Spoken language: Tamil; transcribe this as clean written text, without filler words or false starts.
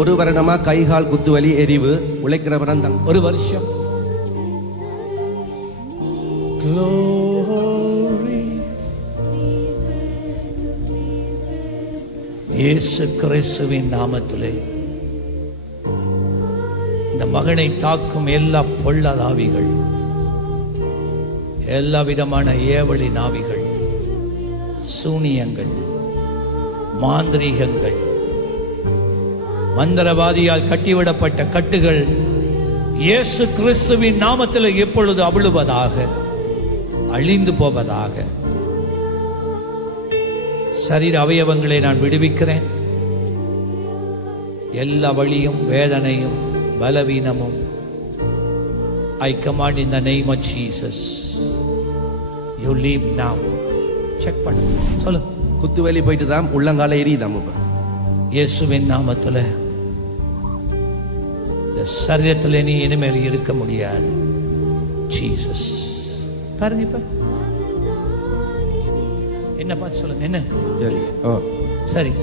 1 வருடமா கைகால் குத்துவலி, எரிவு, உழைக்கிறவரன் தான். 1 வருஷம். Glory. இயேசு கிறிஸ்துவின் நாமத்திலே இந்த மகனை தாக்கும் எல்லா பொல்லாதாவிகள், எல்லா விதமான ஏவலி நாவிகள், சூனியங்கள், மாந்திரீகங்கள், மந்திரவாதியால் கட்டிவிடப்பட்ட கட்டுகள் இயேசு கிறிஸ்துவின் நாமத்தில் எப்பொழுது அவிழுவதாக, அழிந்து போவதாக. சரீர அவயவங்களை நான் விடுவிக்கிறேன். எல்லா வலியும், வேதனையும், பலவீனமும் I command in the name of Jesus, you leave now. Check பண்ணு, சொல்லு. குத்துவலி போயிட்டு தான் உள்ளங்கால எரியுதாம். இயேசுவின் நாமத்தில் இந்த சரீரத்தில் நீ இனிமேல் இருக்க முடியாது. ஜீசஸ் பாருங்க. இப்ப என்ன பார்த்து சொல்லுங்க. என்ன சரி, சரி